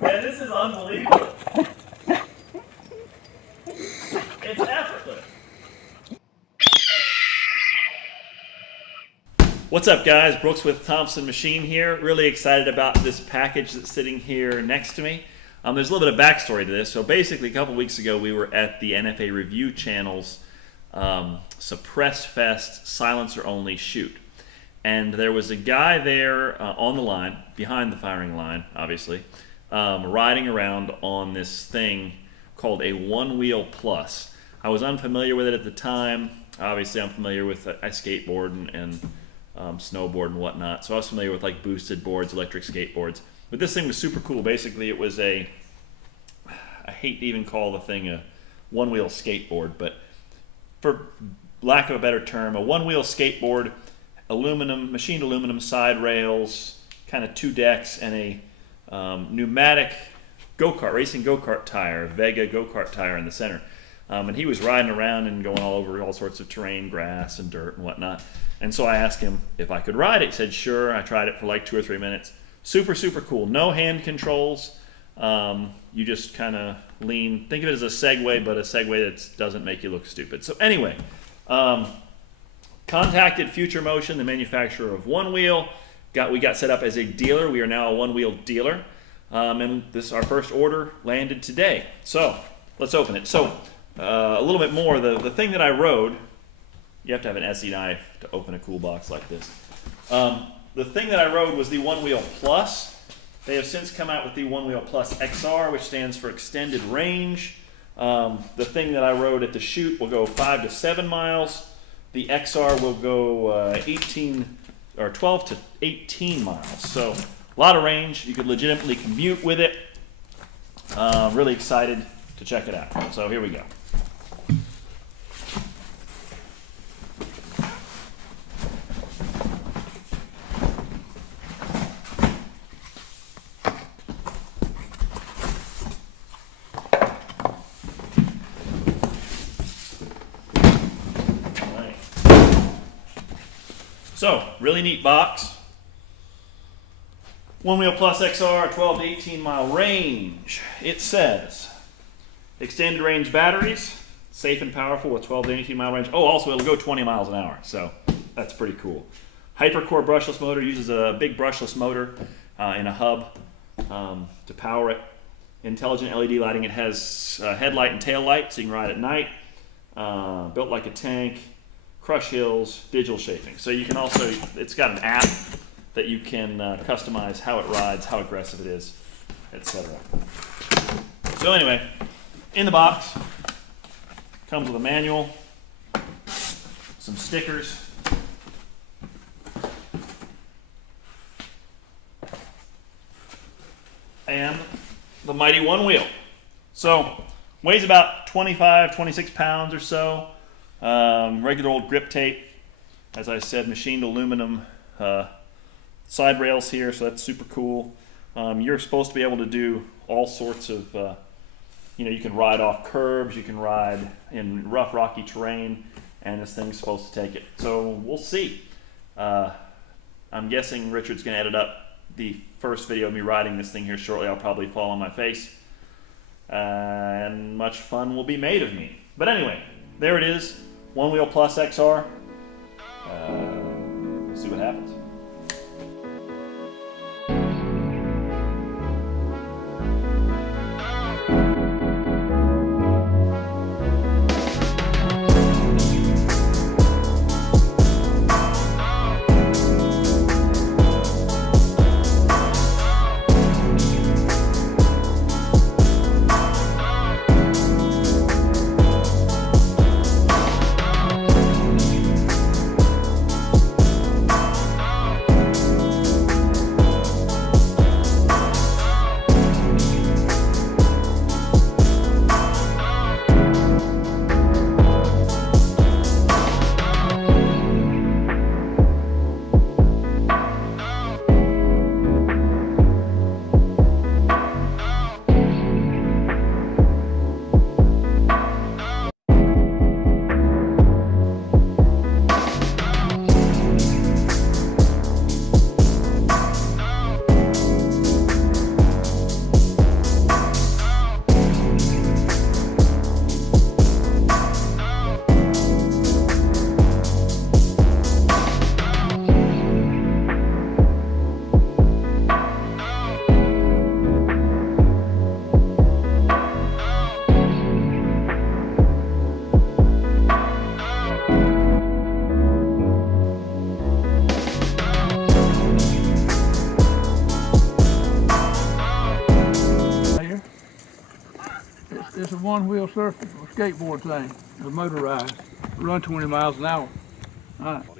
Man, this is unbelievable. It's effortless. What's up, guys? Brooks with Thompson Machine here. Really excited about this package that's sitting here next to me. There's a little bit of backstory to this. So basically, a couple weeks ago, we were at the NFA Review Channel's Suppress Fest Silencer Only shoot. And there was a guy there on the line, behind the firing line, obviously, riding around on this thing called a Onewheel Plus. I was unfamiliar with it at the time. Obviously, I'm familiar with I skateboard and snowboard and whatnot, so I was familiar with like boosted boards, electric skateboards. But this thing was super cool. Basically, it was I hate to even call the thing a one-wheel skateboard, but for lack of a better term, a one-wheel skateboard, machined aluminum side rails, kind of two decks, and a pneumatic racing go-kart tire, Vega go-kart tire in the center. And he was riding around and going all over all sorts of terrain, grass and dirt and whatnot. And so I asked him if I could ride it. He said, sure. I tried it for like 2 or 3 minutes. Super, super cool. No hand controls. You just kind of lean. Think of it as a Segway, but a Segway that doesn't make you look stupid. So anyway, contacted Future Motion, the manufacturer of Onewheel. We got set up as a dealer. We are now a one-wheel dealer. And our first order landed today. So let's open it. So a little bit more. The thing that I rode, you have to have an SE knife to open a cool box like this. The thing that I rode was the Onewheel Plus. They have since come out with the Onewheel Plus XR, which stands for Extended Range. The thing that I rode at the shoot will go 5 to 7 miles. The XR will go 12 to 18 miles. So a lot of range. You could legitimately commute with it. Really excited to check it out. So here we go. So, really neat box. Onewheel Plus XR, 12 to 18 mile range. It says, extended range batteries, safe and powerful with 12 to 18 mile range. Oh, also it'll go 20 miles an hour, so that's pretty cool. Hypercore brushless motor, uses a big brushless motor in a hub to power it. Intelligent LED lighting, it has headlight and tail light, so you can ride at night. Built like a tank. Crush hills, digital shaping. So you can also, it's got an app that you can customize how it rides, how aggressive it is, etc. So anyway, in the box, comes with a manual, some stickers, and the mighty Onewheel. So, weighs about 25, 26 pounds or so. Regular old grip tape, as I said, machined aluminum side rails here, so that's super cool. You're supposed to be able to do all sorts of, you can ride off curbs, you can ride in rough, rocky terrain, and this thing's supposed to take it. So we'll see. I'm guessing Richard's going to edit up the first video of me riding this thing here shortly. I'll probably fall on my face, and much fun will be made of me. But anyway, there it is. Onewheel Plus XR. Let's see what happens. one-wheel surf skateboard thing, a motorized, run 20 miles an hour. All right.